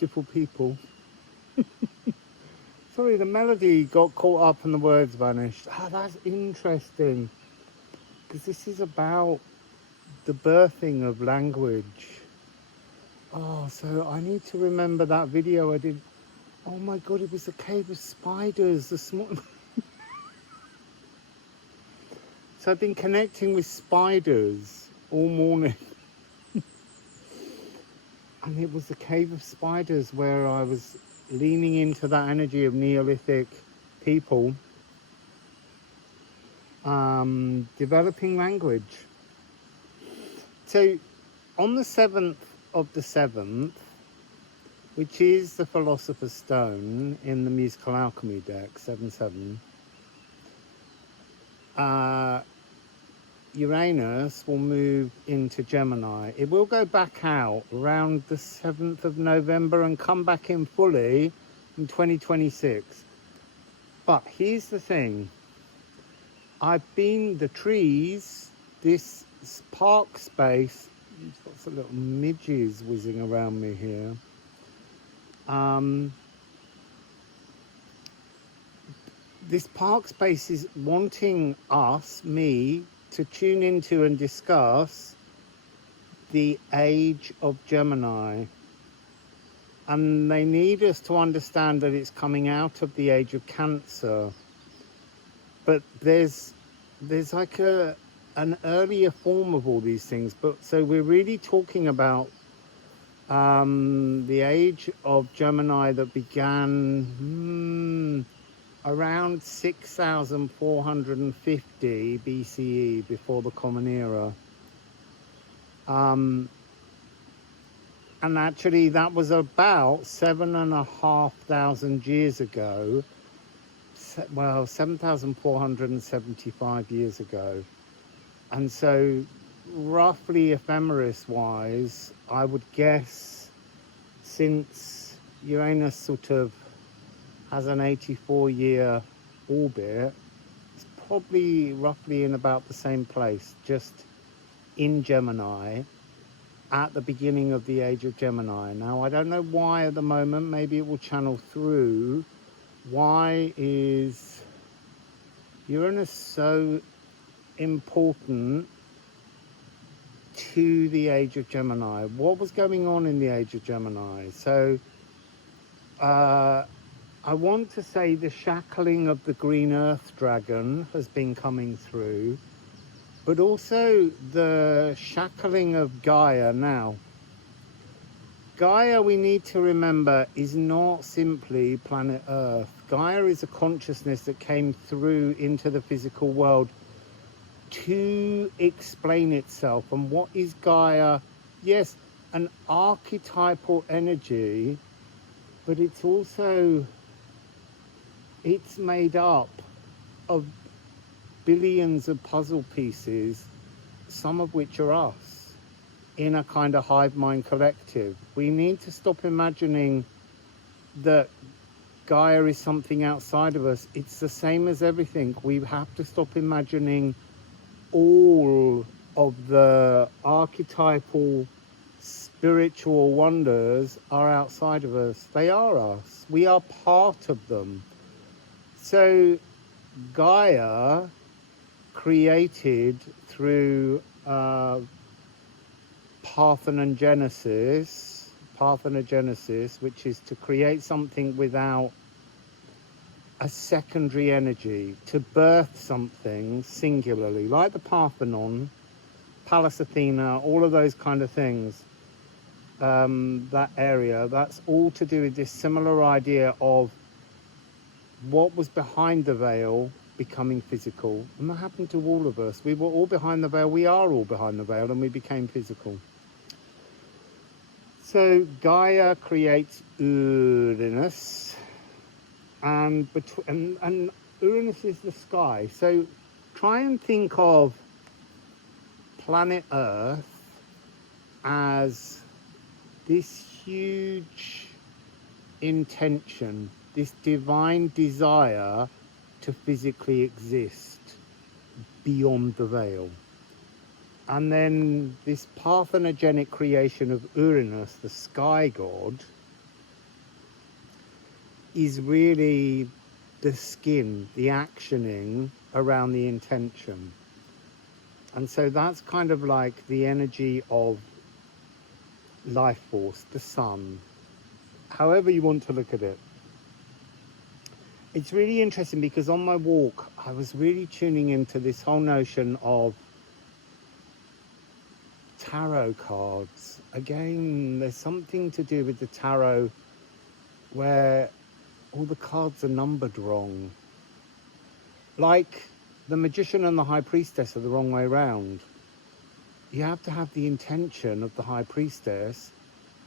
beautiful people. Sorry, the melody got caught up and the words vanished. Ah, that's interesting. Because this is about the birthing of language. Oh, so I need to remember that video I did. Oh my God, it was the cave of spiders this morning. So I've been connecting with spiders all morning. And it was the cave of spiders where I was leaning into that energy of Neolithic people, developing language. So on the 7th of the 7th, which is the Philosopher's Stone in the musical alchemy deck, 7-7, Uranus will move into Gemini. It will go back out around the 7th of November and come back in fully in 2026. But here's the thing. The trees, this park space, there's lots of little midges whizzing around me here. This park space is wanting me, to tune into and discuss the age of Gemini. And they need us to understand that it's coming out of the age of Cancer. But there's like an earlier form of all these things. But so we're really talking about the age of Gemini that began around 6,450 BCE, before the Common Era. And actually that was about 7,500 years ago. Well, 7,475 years ago. And so roughly ephemeris-wise, I would guess, since Uranus sort of has an 84-year orbit, it's probably roughly in about the same place, just in Gemini, at the beginning of the age of Gemini. Now, I don't know why at the moment, maybe it will channel through. Why is Uranus so important to the age of Gemini? What was going on in the age of Gemini? So, I want to say the shackling of the green earth dragon has been coming through, but also the shackling of Gaia. Now, Gaia, we need to remember, is not simply planet Earth. Gaia is a consciousness that came through into the physical world to explain itself. And what is Gaia? Yes, an archetypal energy, but it's also, it's made up of billions of puzzle pieces, some of which are us, in a kind of hive mind collective. We need to stop imagining that Gaia is something outside of us. It's the same as everything. We have to stop imagining all of the archetypal spiritual wonders are outside of us. They are us. We are part of them. So Gaia created through parthenogenesis, which is to create something without a secondary energy, to birth something singularly, like the Parthenon, Pallas Athena, all of those kind of things. That area, that's all to do with this similar idea of what was behind the veil becoming physical. And that happened to all of us. We were all behind the veil, we are all behind the veil, and we became physical. So Gaia creates Uranus, and Uranus is the sky. So try and think of planet Earth as this huge intention, this divine desire to physically exist beyond the veil. And then this parthenogenic creation of Uranus, the sky god, is really the skin, the actioning around the intention. And so that's kind of like the energy of life force, the sun, however you want to look at it. It's really interesting because on my walk, I was really tuning into this whole notion of tarot cards. Again, there's something to do with the tarot where all the cards are numbered wrong. Like the magician and the high priestess are the wrong way round. You have to have the intention of the high priestess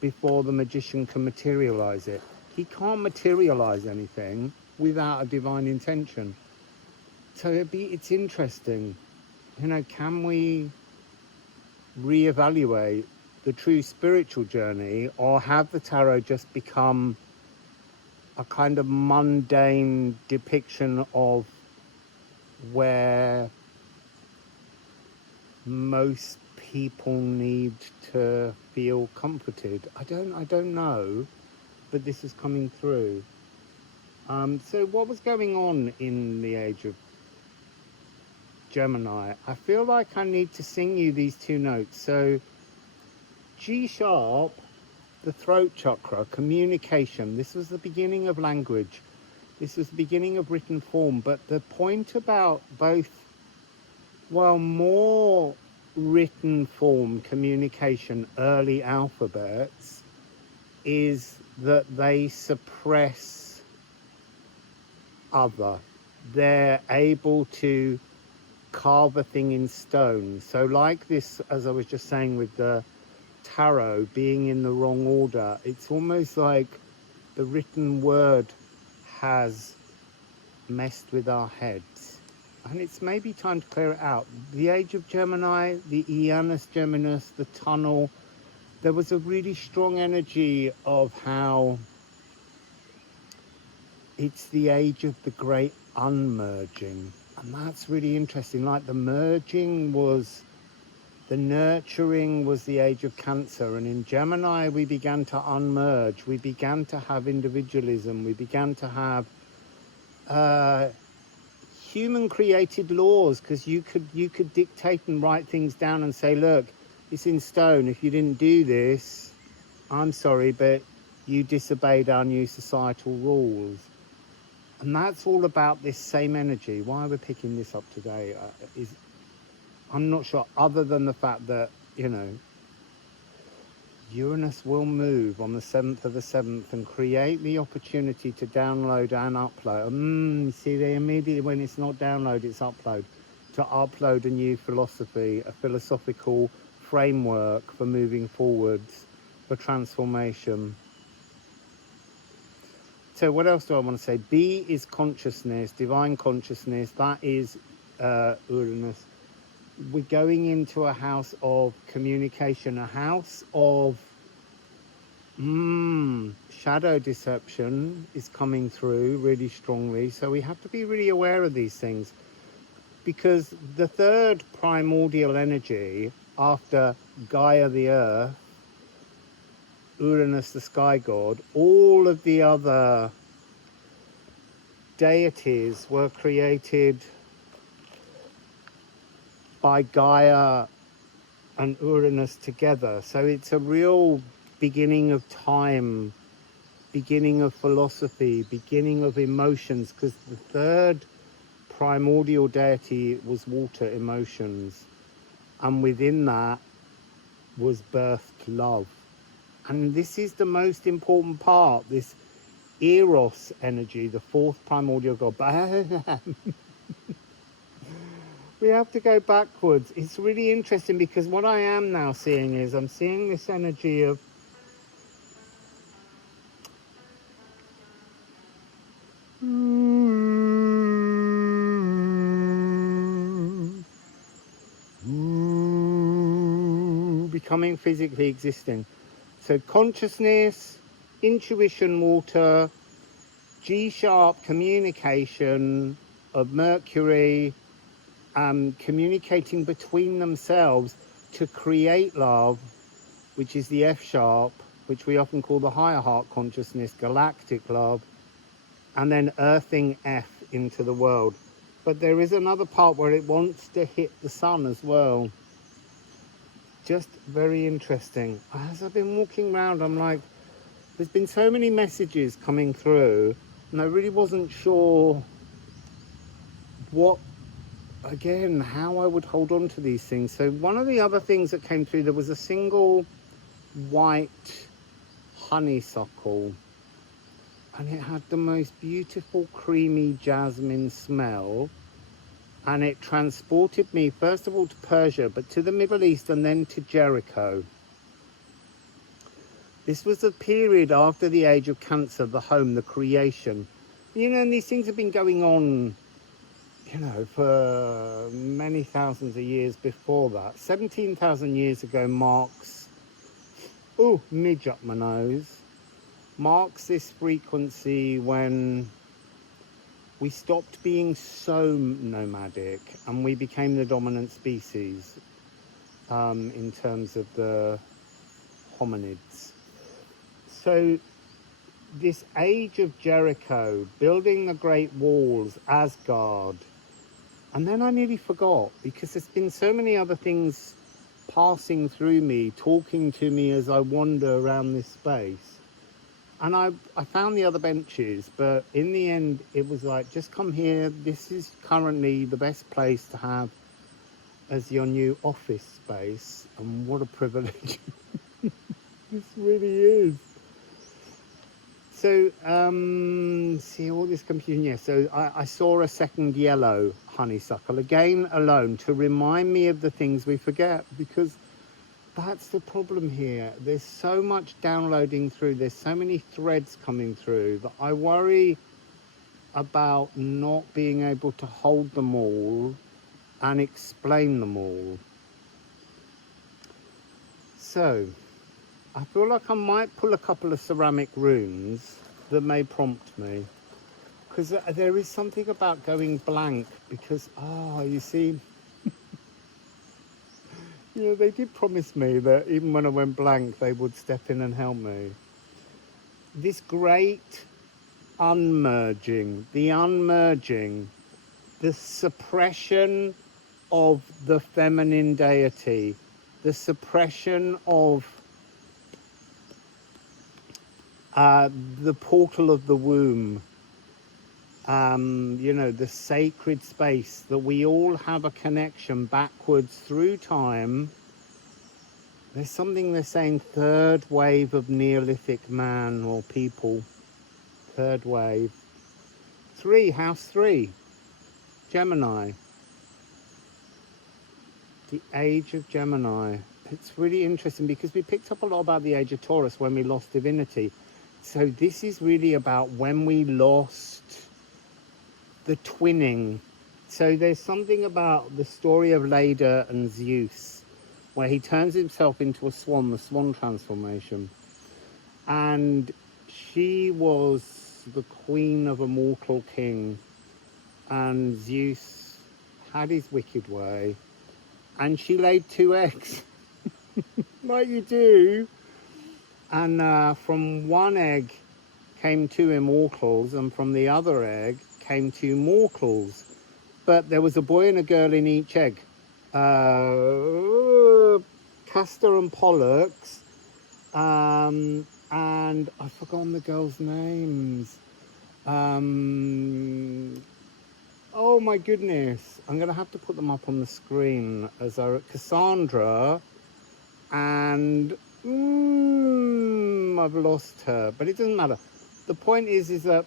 before the magician can materialize it. He can't materialize anything without a divine intention. So it's interesting, you know, can we reevaluate the true spiritual journey, or have the tarot just become a kind of mundane depiction of where most people need to feel comforted? I don't know, but this is coming through. So what was going on in the age of Gemini? I feel like I need to sing you these two notes. So G sharp, the throat chakra, communication. This was the beginning of language. This was the beginning of written form. But the point about both, well, more written form communication, early alphabets, is that they suppress other. They're able to carve a thing in stone. So like this, as I was just saying with the tarot being in the wrong order, it's almost like the written word has messed with our heads, and it's maybe time to clear it out. The age of Gemini, the Uranus Geminis, the tunnel, there was a really strong energy of how it's the age of the great unmerging. And that's really interesting. Like the merging was, the nurturing was the age of Cancer. And in Gemini, we began to unmerge. We began to have individualism. We began to have human created laws, because you could dictate and write things down and say, look, it's in stone. If you didn't do this, I'm sorry, but you disobeyed our new societal rules. And that's all about this same energy. Why we're picking this up today is, I'm not sure, other than the fact that, you know, Uranus will move on the 7th of the 7th and create the opportunity to download and upload. You see, they immediately, when it's not download, it's upload. To upload a new philosophy, a philosophical framework for moving forwards, for transformation. So what else do I want to say? B is consciousness, divine consciousness. That is Uranus. We're going into a house of communication, a house of shadow deception is coming through really strongly. So we have to be really aware of these things, because the third primordial energy after Gaia the earth, Uranus the sky god, all of the other deities were created by Gaia and Uranus together. So it's a real beginning of time, beginning of philosophy, beginning of emotions, because the third primordial deity was water, emotions, and within that was birthed love. And this is the most important part, this Eros energy, the fourth primordial god. We have to go backwards. It's really interesting, because what I am now seeing is, I'm seeing this energy of becoming physically existing. So consciousness, intuition, water, G sharp, communication of Mercury, communicating between themselves to create love, which is the F sharp, which we often call the higher heart consciousness, galactic love, and then earthing F into the world. But there is another part where it wants to hit the sun as well. Just very interesting. As I've been walking around, I'm like, there's been so many messages coming through, and I really wasn't sure what, again, how I would hold on to these things. So one of the other things that came through, there was a single white honeysuckle, and it had the most beautiful creamy jasmine smell, and it transported me first of all to Persia, but to the Middle East, and then to Jericho. This was the period after the age of Cancer, the home, the creation. You know, and these things have been going on, you know, for many thousands of years before that. 17,000 years ago marks, oh, midge up my nose, marks this frequency when we stopped being so nomadic and we became the dominant species in terms of the hominids. So this age of Jericho, building the great walls, Asgard, and then I nearly forgot, because there's been so many other things passing through me, talking to me as I wander around this space. And I found the other benches, but in the end, it was like, just come here. This is currently the best place to have as your new office space. And what a privilege. This really is. So, see all this confusion. Yeah, so I saw a second yellow honeysuckle, again alone, to remind me of the things we forget, because that's the problem here. There's so much downloading through, there's so many threads coming through that I worry about not being able to hold them all and explain them all. So, I feel like I might pull a couple of ceramic runes that may prompt me. Because there is something about going blank, because, you see, you know, they did promise me that even when I went blank, they would step in and help me. This great unmerging, the suppression of the feminine deity, the suppression of the portal of the womb, you know, the sacred space that we all have a connection backwards through time. There's something they're saying, third wave of Neolithic man or people, third wave. 3, house 3, Gemini, the age of Gemini. It's really interesting because we picked up a lot about the age of Taurus when we lost divinity. So this is really about when we lost the twinning. So there's something about the story of Leda and Zeus, where he turns himself into a swan, the swan transformation. And she was the queen of a mortal king, and Zeus had his wicked way, and she laid 2 eggs, like you do. And from one egg came 2 immortals, and from the other egg came 2 mortals. But there was a boy and a girl in each egg. Castor and Pollux, and I've forgotten the girls' names. Oh my goodness, I'm going to have to put them up on the screen as Cassandra, and I've lost her, but it doesn't matter. The point is that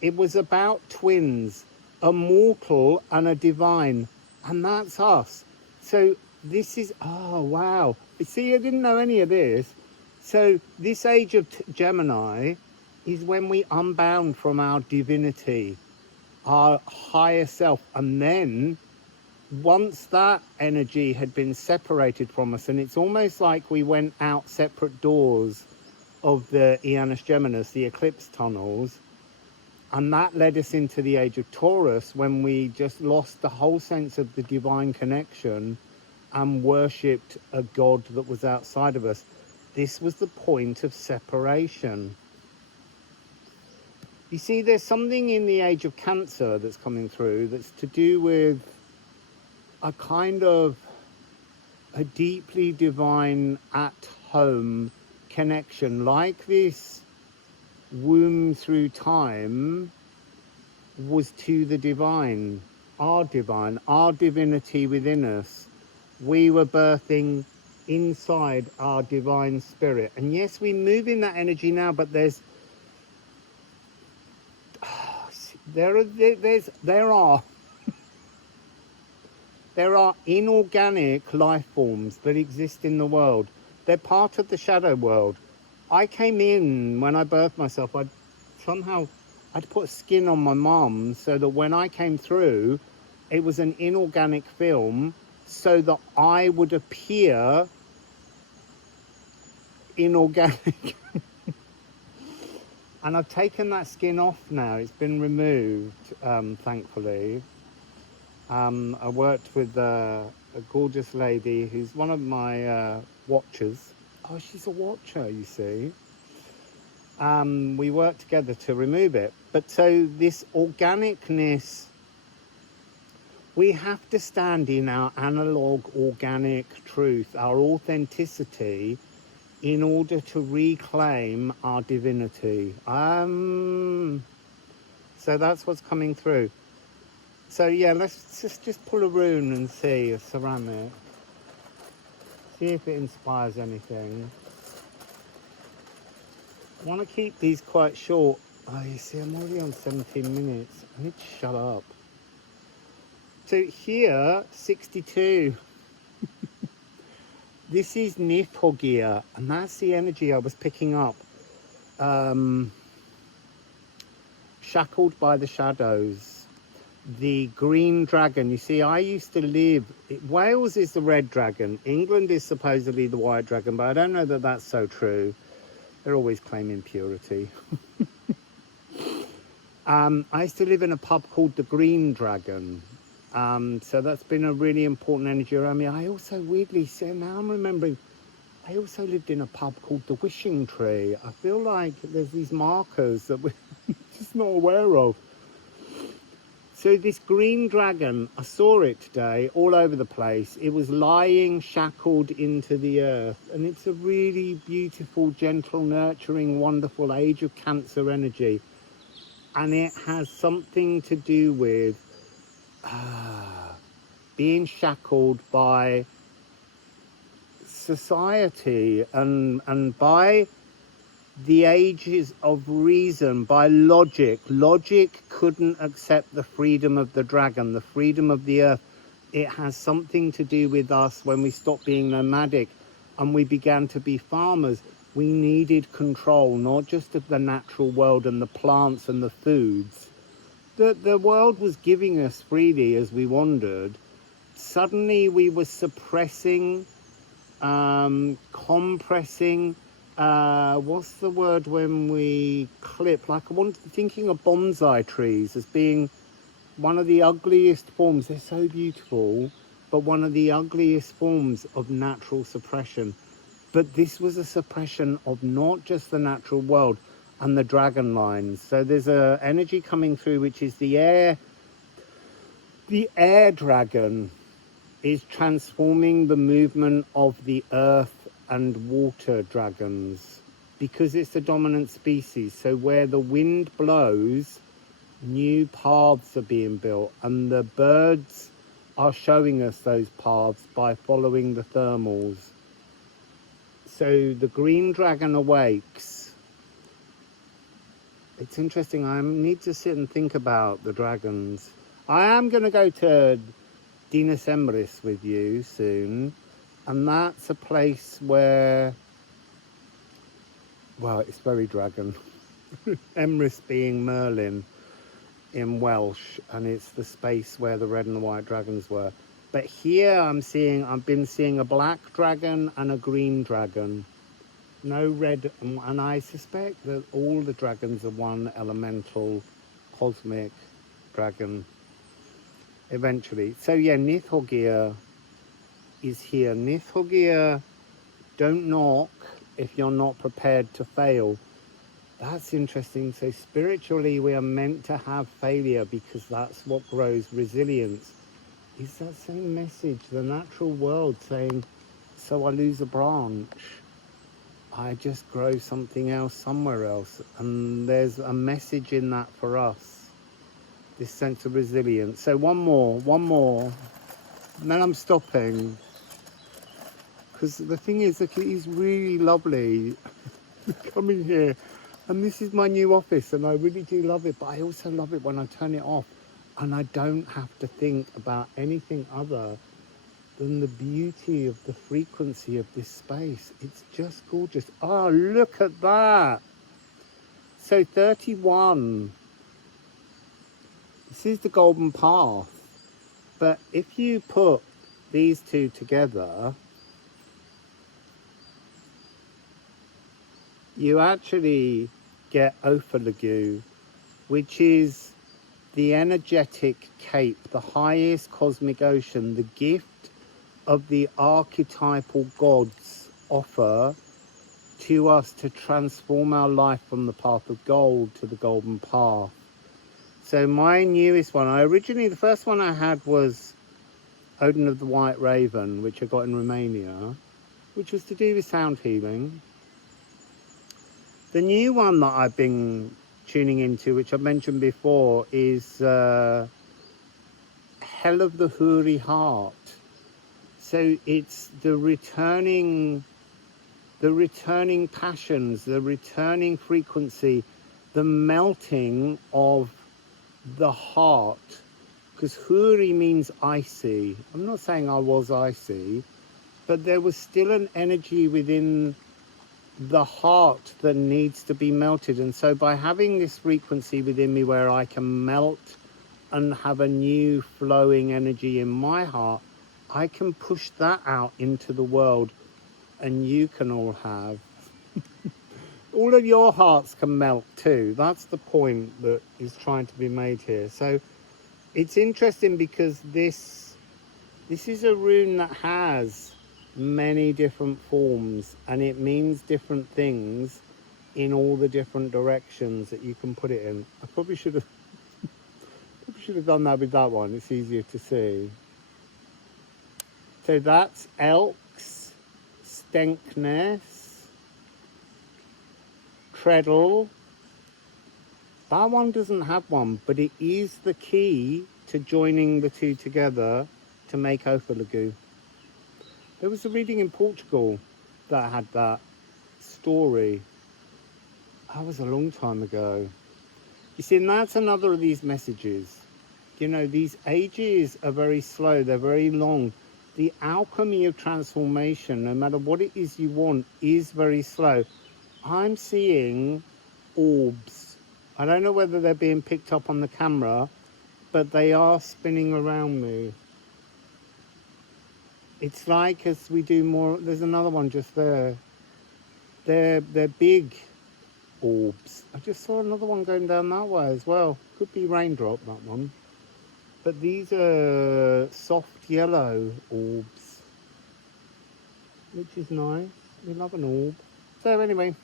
it was about twins, a mortal and a divine, and that's us. So this is, oh wow, see, I didn't know any of this. So this age of Gemini is when we unbound from our divinity, our higher self, and then once that energy had been separated from us, and it's almost like we went out separate doors of the Ædan Geminis, the eclipse tunnels, and that led us into the age of Taurus, when we just lost the whole sense of the divine connection and worshipped a god that was outside of us. This was the point of separation. You You see, there's something in the age of Cancer that's coming through that's to do with a kind of a deeply divine at-home connection, like this womb through time was to the divine, our divinity within us. We were birthing inside our divine spirit. And yes, we move in that energy now, but there are inorganic life forms that exist in the world. They're part of the shadow world. I came in, when I birthed myself, I'd put skin on my mum so that when I came through, it was an inorganic film so that I would appear inorganic. And I've taken that skin off now. It's been removed, thankfully. I worked with a gorgeous lady who's one of my watchers. Oh, she's a watcher, you see. We worked together to remove it. But so this organicness, we have to stand in our analog organic truth, our authenticity, in order to reclaim our divinity. So that's what's coming through. So yeah, let's just pull a rune and see, a ceramic. See if it inspires anything. I want to keep these quite short. Oh, you see, I'm already on 17 minutes. I need to shut up. So here, 62. This is Nithorgia, and that's the energy I was picking up. Shackled by the shadows. The green dragon. You see, I used to live... Wales is the red dragon. England is supposedly the white dragon, but I don't know that that's so true. They're always claiming purity. I used to live in a pub called the Green Dragon. So that's been a really important energy around me. I also weirdly, now I'm remembering, I also lived in a pub called the Wishing Tree. I feel like there's these markers that we're just not aware of. So this green dragon, I saw it today all over the place. It was lying shackled into the earth. And it's a really beautiful, gentle, nurturing, wonderful age of Cancer energy. And it has something to do with being shackled by society and by the ages of reason, by logic. Logic couldn't accept the freedom of the dragon, the freedom of the earth. It has something to do with us when we stopped being nomadic and we began to be farmers. We needed control, not just of the natural world and the plants and the foods. The world was giving us freely as we wandered. Suddenly we were suppressing, compressing, what's the word when we clip? Like thinking of bonsai trees as being one of the ugliest forms. They're so beautiful, but one of the ugliest forms of natural suppression. But this was a suppression of not just the natural world and the dragon lines. So there's a energy coming through, which is the air. The air dragon is transforming the movement of the earth and water dragons because it's the dominant species. So where the wind blows, new paths are being built, and the birds are showing us those paths by following the thermals. So the green dragon awakes. It's interesting. I need to sit and think about the dragons. I am going to go to Dinas Emrys with you soon, and that's a place where, well, it's very dragon. Emrys being Merlin in Welsh, and it's the space where the red and the white dragons were. But here I've been seeing a black dragon and a green dragon. No red, and I suspect that all the dragons are one elemental cosmic dragon eventually. So yeah, Nithorgia is here. Nithorgia, don't knock if you're not prepared to fail. That's interesting. So spiritually, we are meant to have failure because that's what grows resilience. Is that same message, the natural world saying, so I lose a branch, I just grow something else somewhere else. And there's a message in that for us, this sense of resilience. So one more, and then I'm stopping. Because the thing is, that it is really lovely coming here. And this is my new office, and I really do love it. But I also love it when I turn it off, and I don't have to think about anything other than the beauty of the frequency of this space. It's just gorgeous. Oh, look at that. So 31. This is the golden path. But if you put these two together, you actually get Ophalagu, which is the energetic cape, the highest cosmic ocean, the gift of the archetypal gods offer to us to transform our life from the path of gold to the golden path. So my newest one, the first one I had was Ædan of the White Raven, which I got in Romania, which was to do with sound healing. The new one that I've been tuning into, which I mentioned before, is Hell of the Huri Heart. So it's the returning passions, the returning frequency, the melting of the heart. Because Huri means icy. I'm not saying I was icy, but there was still an energy within the heart that needs to be melted. And so by having this frequency within me where I can melt and have a new flowing energy in my heart, I can push that out into the world, and you can all have all of your hearts can melt too. That's the point that is trying to be made here. So it's interesting because this is a rune that has many different forms, and it means different things in all the different directions that you can put it in. I probably should have done that with that one. It's easier to see. So that's Elks, Stenkness, Treadle. That one doesn't have one, but it is the key to joining the two together to make Ophalagu. There was a reading in Portugal that had that story. That was a long time ago. You see, and that's another of these messages. You know, these ages are very slow, they're very long. The alchemy of transformation, no matter what it is you want, is very slow. I'm seeing orbs. I don't know whether they're being picked up on the camera, but they are spinning around me. It's like as we do more, there's another one just there. They're big orbs. I just saw another one going down that way as well. Could be raindrop, that one. But these are soft yellow orbs, which is nice. We love an orb. So anyway,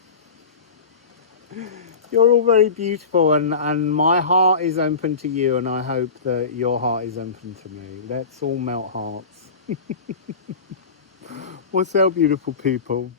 you're all very beautiful, and my heart is open to you, and I hope that your heart is open to me. Let's all melt hearts. Wassail, beautiful people.